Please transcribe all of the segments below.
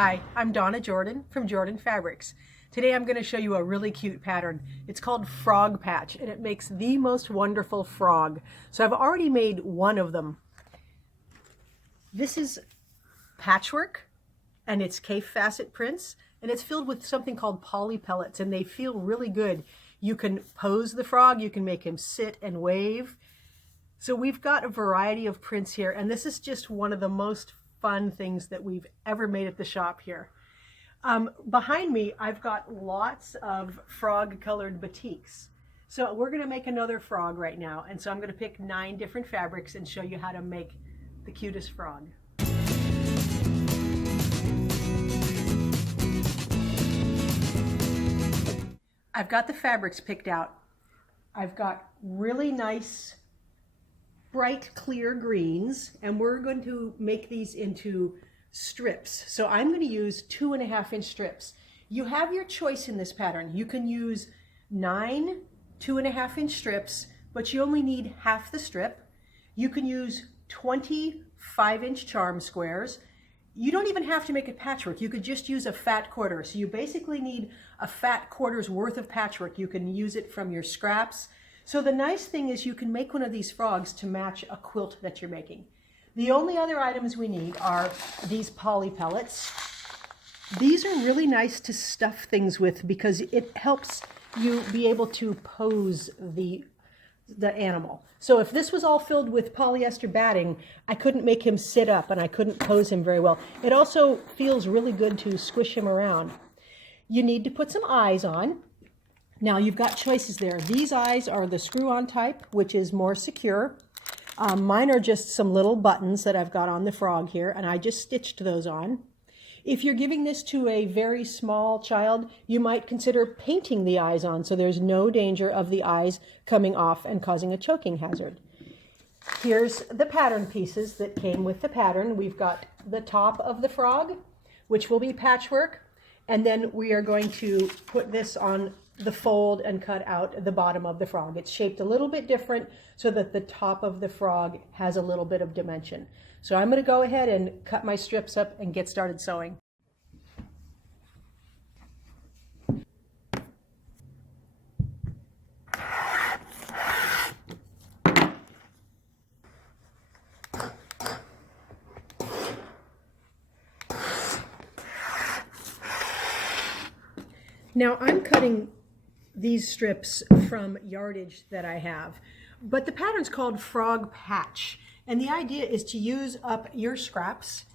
Hi, I'm Donna Jordan from Jordan Fabrics. Today I'm going to show you a really cute pattern. It's called Frog Patch and it makes the most wonderful frog. So I've already made one of them. This is Patchwork and it's K facet prints and it's filled with something called poly pellets and they feel really good. You can pose the frog, you can make him sit and wave. So we've got a variety of prints here and this is just one of the most fun things that we've ever made at the shop here. Behind me, I've got lots of frog colored batiks. So we're going to make another frog right now. And so I'm going to pick 9 different fabrics and show you how to make the cutest frog. I've got the fabrics picked out. I've got really nice bright clear greens and we're going to make these into strips. So I'm going to use 2.5-inch strips. You have your choice in this pattern. You can use 9 2.5-inch strips, but you only need half the strip. You can use 20 5-inch charm squares. You don't even have to make it patchwork. You could just use a fat quarter. So you basically need a fat quarter's worth of patchwork. You can use it from your scraps. So the nice thing is you can make one of these frogs to match a quilt that you're making. The only other items we need are these poly pellets. These are really nice to stuff things with because it helps you be able to pose the animal. So if this was all filled with polyester batting, I couldn't make him sit up and I couldn't pose him very well. It also feels really good to squish him around. You need to put some eyes on. Now you've got choices there. These eyes are the screw-on type, which is more secure. Mine are just some little buttons that I've got on the frog here, and I just stitched those on. If you're giving this to a very small child, you might consider painting the eyes on so there's no danger of the eyes coming off and causing a choking hazard. Here's the pattern pieces that came with the pattern. We've got the top of the frog, which will be patchwork, and then we are going to put this on the fold and cut out the bottom of the frog. It's shaped a little bit different so that the top of the frog has a little bit of dimension. So I'm going to go ahead and cut my strips up and get started sewing. Now I'm cutting these strips from yardage that I have, but the pattern's called Frog Patch, and the idea is to use up your scraps.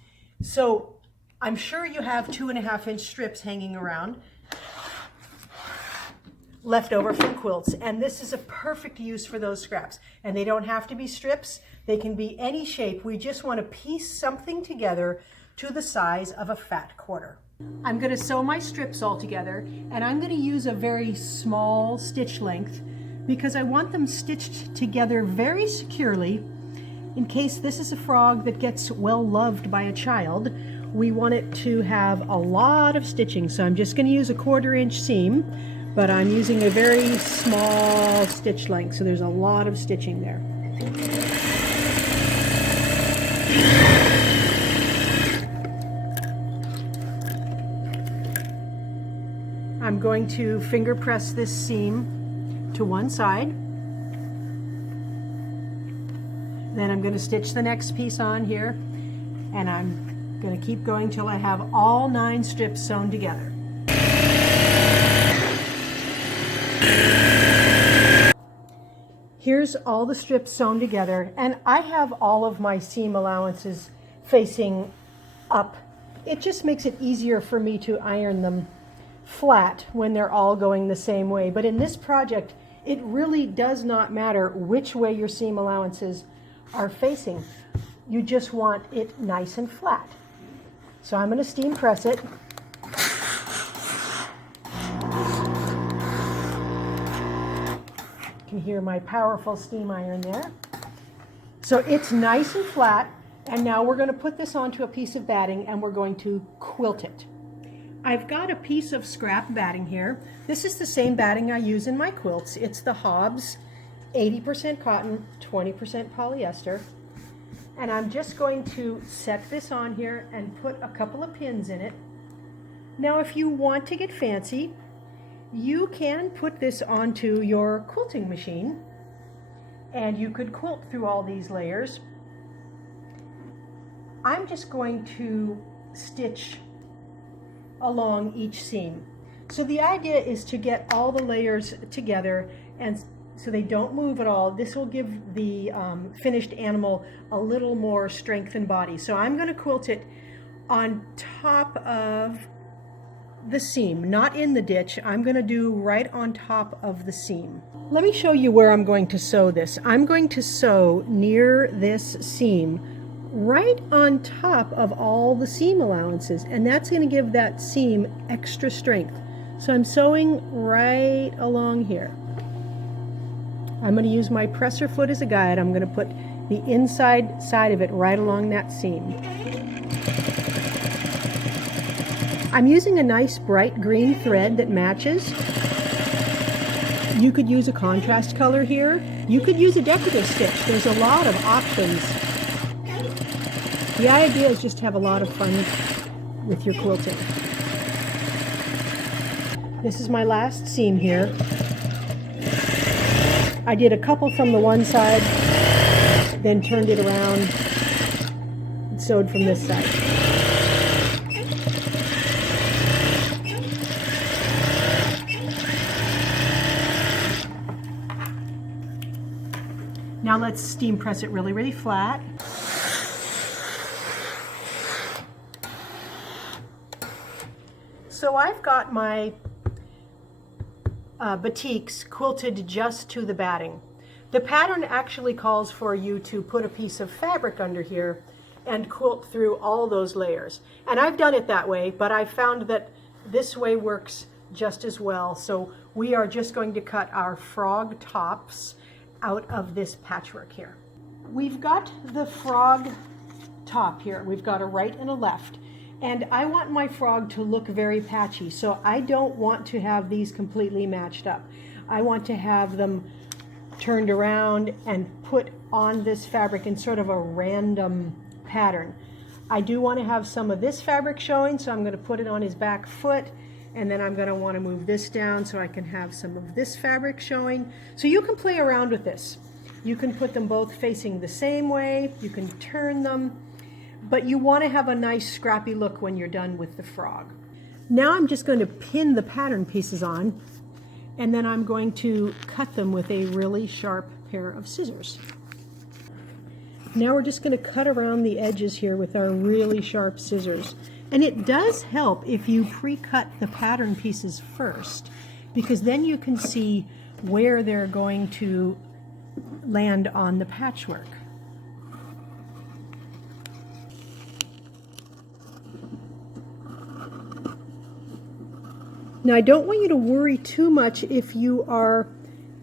So I'm sure you have 2.5-inch strips hanging around left over from quilts, and this is a perfect use for those scraps. And they don't have to be strips, they can be any shape. We just want to piece something together to the size of a fat quarter. I'm going to sew my strips all together and I'm going to use a very small stitch length because I want them stitched together very securely in case this is a frog that gets well loved by a child. We want it to have a lot of stitching, so I'm just going to use a 1/4-inch seam, but I'm using a very small stitch length, so there's a lot of stitching there. I'm going to finger press this seam to one side. Then I'm going to stitch the next piece on here, and I'm going to keep going till I have all 9 strips sewn together. Here's all the strips sewn together, and I have all of my seam allowances facing up. It just makes it easier for me to iron them flat when they're all going the same way. But in this project, it really does not matter which way your seam allowances are facing. You just want it nice and flat. So I'm going to steam press it. You can hear my powerful steam iron there. So it's nice and flat, and now we're going to put this onto a piece of batting and we're going to quilt it. I've got a piece of scrap batting here. This is the same batting I use in my quilts. It's the Hobbs 80% cotton, 20% polyester. And I'm just going to set this on here and put a couple of pins in it Now if you want to get fancy, you can put this onto your quilting machine and you could quilt through all these layers. I'm just going to stitch along each seam. So the idea is to get all the layers together and so they don't move at all. This will give the finished animal a little more strength and body. So I'm going to quilt it on top of the seam, not in the ditch. I'm going to do right on top of the seam. Let me show you where I'm going to sew this. I'm going to sew near this seam right on top of all the seam allowances, and that's going to give that seam extra strength. So I'm sewing right along here. I'm going to use my presser foot as a guide. I'm going to put the inside side of it right along that seam. I'm using a nice bright green thread that matches. You could use a contrast color here. You could use a decorative stitch. There's a lot of options. The idea is just to have a lot of fun with your quilting. This is my last seam here. I did a couple from the one side, then turned it around and sewed from this side. Now let's steam press it really, really flat. So I've got my batiks quilted just to the batting. The pattern actually calls for you to put a piece of fabric under here and quilt through all those layers. And I've done it that way, but I found that this way works just as well. So we are just going to cut our frog tops out of this patchwork here. We've got the frog top here. We've got a right and a left. And I want my frog to look very patchy, so I don't want to have these completely matched up. I want to have them turned around and put on this fabric in sort of a random pattern. I do want to have some of this fabric showing, so I'm going to put it on his back foot, and then I'm going to want to move this down so I can have some of this fabric showing. So you can play around with this. You can put them both facing the same way, you can turn them, but you want to have a nice scrappy look when you're done with the frog. Now I'm just going to pin the pattern pieces on, and then I'm going to cut them with a really sharp pair of scissors. Now we're just going to cut around the edges here with our really sharp scissors. And it does help if you pre-cut the pattern pieces first, because then you can see where they're going to land on the patchwork. Now I don't want you to worry too much if you are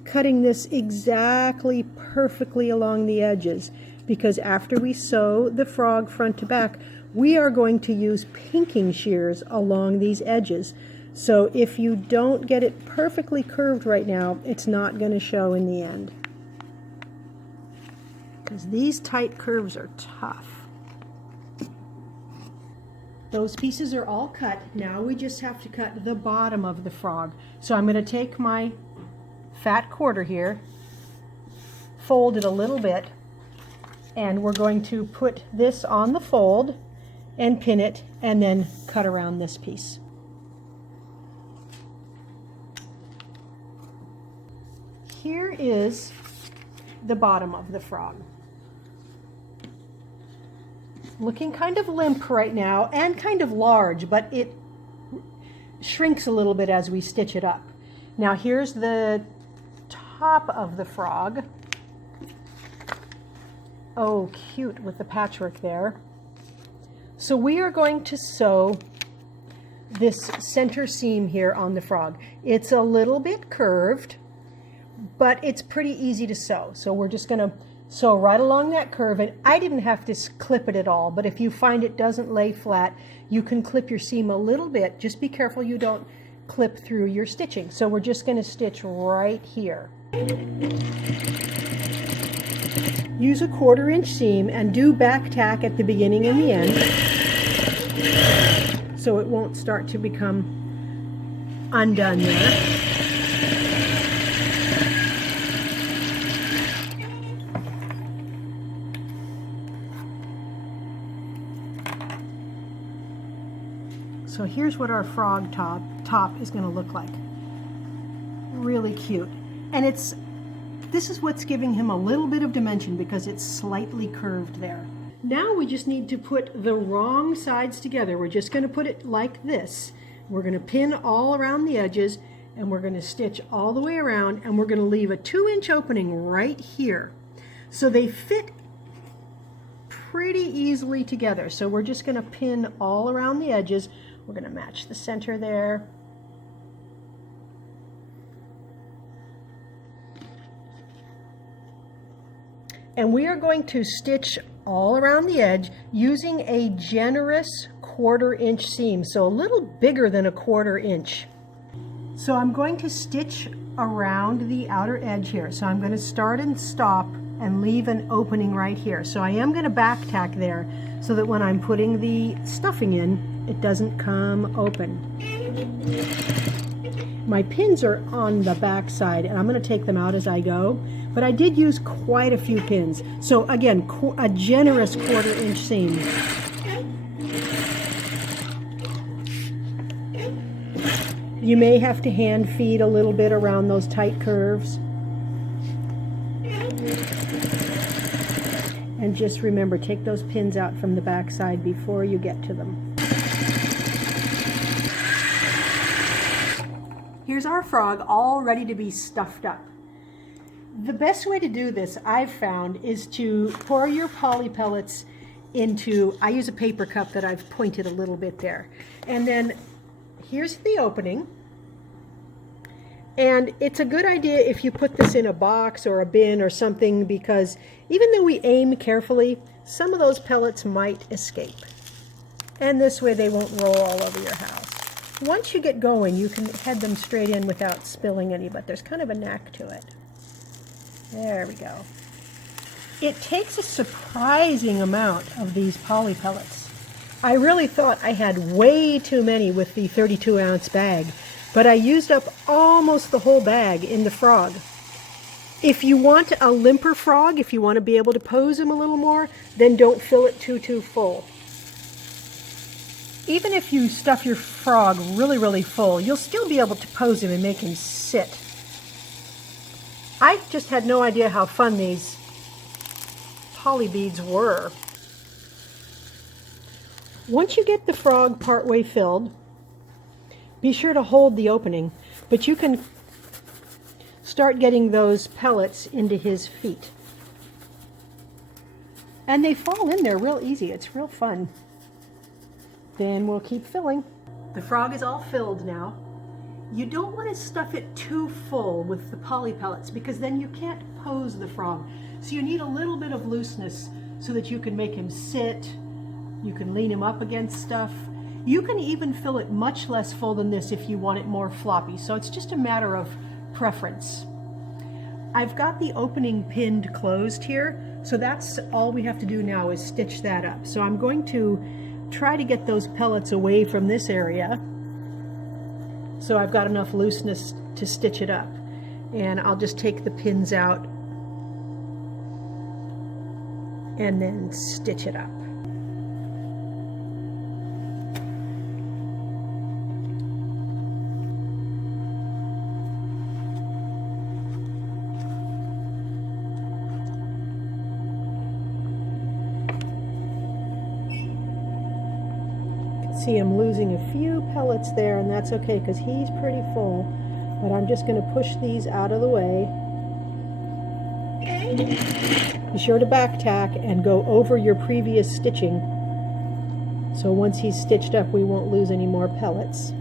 cutting this exactly perfectly along the edges, because after we sew the frog front to back, we are going to use pinking shears along these edges. So if you don't get it perfectly curved right now, it's not going to show in the end. Because these tight curves are tough. Those pieces are all cut. Now we just have to cut the bottom of the frog. So I'm going to take my fat quarter here, fold it a little bit, and we're going to put this on the fold and pin it, and then cut around this piece. Here is the bottom of the frog. Looking kind of limp right now and kind of large, but it shrinks a little bit as we stitch it up. Now here's the top of the frog. Oh, cute with the patchwork there. So we are going to sew this center seam here on the frog. It's a little bit curved, but it's pretty easy to sew. So we're just going to sew right along that curve, and I didn't have to clip it at all, but if you find it doesn't lay flat, you can clip your seam a little bit. Just be careful you don't clip through your stitching. So we're just going to stitch right here. Use a 1/4 inch seam and do back tack at the beginning and the end. so it won't start to become undone there. So here's what our frog top is going to look like. Really cute. And this is what's giving him a little bit of dimension because it's slightly curved there. Now we just need to put the wrong sides together. We're just going to put it like this. We're going to pin all around the edges, and we're going to stitch all the way around, and we're going to leave a 2-inch opening right here. So they fit pretty easily together. So we're just going to pin all around the edges. We're going to match the center there. And we are going to stitch all around the edge using a generous 1/4 inch seam, so a little bigger than a 1/4 inch. So I'm going to stitch around the outer edge here. So I'm going to start and stop and leave an opening right here. So I am going to back tack there so that when I'm putting the stuffing in, it doesn't come open. My pins are on the back side, and I'm going to take them out as I go, but I did use quite a few pins. So again, a generous 1/4 inch seam. You may have to hand feed a little bit around those tight curves. And just remember, take those pins out from the back side before you get to them. Here's our frog all ready to be stuffed up. The best way to do this, I've found, is to pour your poly pellets into, I use a paper cup that I've pointed a little bit there. And then here's the opening. And it's a good idea if you put this in a box or a bin or something, because even though we aim carefully, some of those pellets might escape. And this way they won't roll all over your house. Once you get going, you can head them straight in without spilling any, but there's kind of a knack to it. There we go. It takes a surprising amount of these poly pellets. I really thought I had way too many with the 32-ounce bag, but I used up almost the whole bag in the frog. If you want a limper frog, if you want to be able to pose him a little more, then don't fill it too full. Even if you stuff your frog really full, you'll still be able to pose him and make him sit. I just had no idea how fun these poly beads were. Once you get the frog partway filled, be sure to hold the opening, but you can start getting those pellets into his feet. And they fall in there real easy. It's real fun. Then we'll keep filling. The frog is all filled now. You don't want to stuff it too full with the poly pellets because then you can't pose the frog. So you need a little bit of looseness so that you can make him sit. You can lean him up against stuff. You can even fill it much less full than this if you want it more floppy. So it's just a matter of preference. I've got the opening pinned closed here, so that's all we have to do now is stitch that up. So I'm going to try to get those pellets away from this area so I've got enough looseness to stitch it up. And I'll just take the pins out and then stitch it up. See him losing a few pellets there, and that's okay because he's pretty full, but I'm just going to push these out of the way. Be sure to back tack and go over your previous stitching, so once he's stitched up we won't lose any more pellets.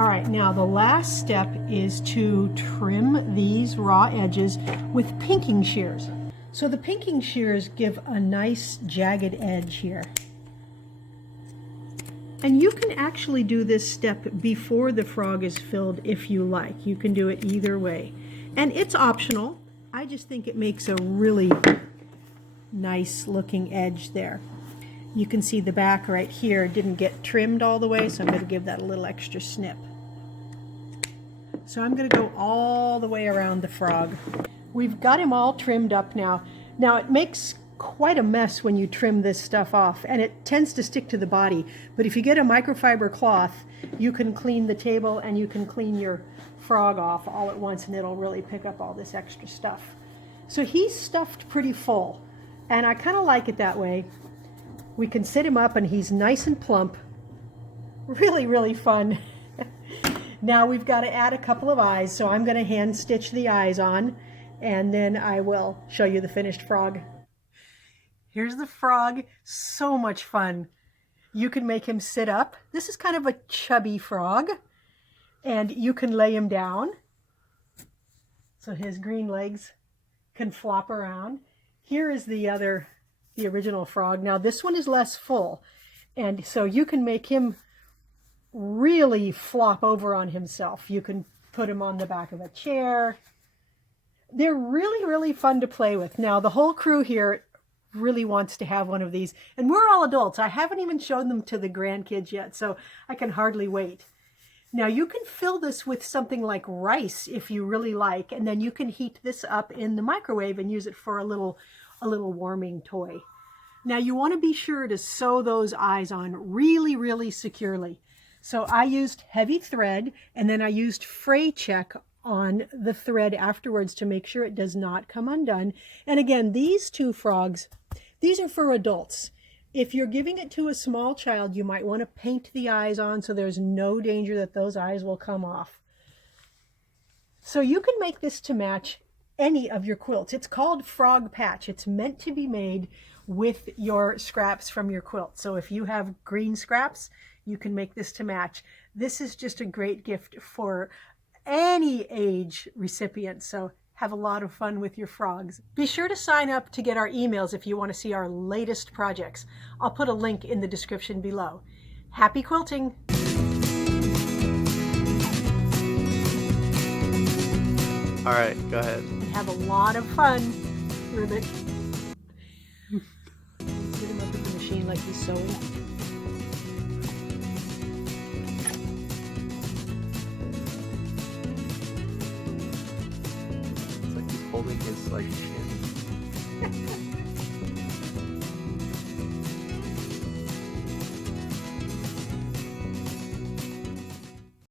All right, now the last step is to trim these raw edges with pinking shears. So the pinking shears give a nice jagged edge here. And you can actually do this step before the frog is filled if you like. You can do it either way. And it's optional. I just think it makes a really nice looking edge there. You can see the back right here didn't get trimmed all the way, so I'm going to give that a little extra snip. So I'm going to go all the way around the frog. We've got him all trimmed up now. Now it makes quite a mess when you trim this stuff off, and it tends to stick to the body. But if you get a microfiber cloth, you can clean the table and you can clean your frog off all at once, and it'll really pick up all this extra stuff. So he's stuffed pretty full, and I kind of like it that way. We can sit him up and he's nice and plump. Really, really fun. Now we've got to add a couple of eyes, so I'm going to hand stitch the eyes on, and then I will show you the finished frog. Here's the frog. So much fun. You can make him sit up. This is kind of a chubby frog, and you can lay him down so his green legs can flop around. Here is the original frog. Now this one is less full, and so you can make him really flop over on himself. You can put him on the back of a chair. They're really, really fun to play with. Now the whole crew here really wants to have one of these, and we're all adults. I haven't even shown them to the grandkids yet, so I can hardly wait. Now you can fill this with something like rice if you really like, and then you can heat this up in the microwave and use it for a little warming toy. Now you want to be sure to sew those eyes on really, really securely. So I used heavy thread, and then I used fray check on the thread afterwards to make sure it does not come undone. And again, these two frogs, these are for adults. If you're giving it to a small child, you might want to paint the eyes on so there's no danger that those eyes will come off. So you can make this to match any of your quilts. It's called Frog Patch. It's meant to be made with your scraps from your quilt. So if you have green scraps, you can make this to match. This is just a great gift for any age recipient. So have a lot of fun with your frogs. Be sure to sign up to get our emails if you want to see our latest projects. I'll put a link in the description below. Happy quilting! All right, go ahead. Have a lot of fun with it. Get him up in the machine like he's sewing. It's like he's holding his like shin.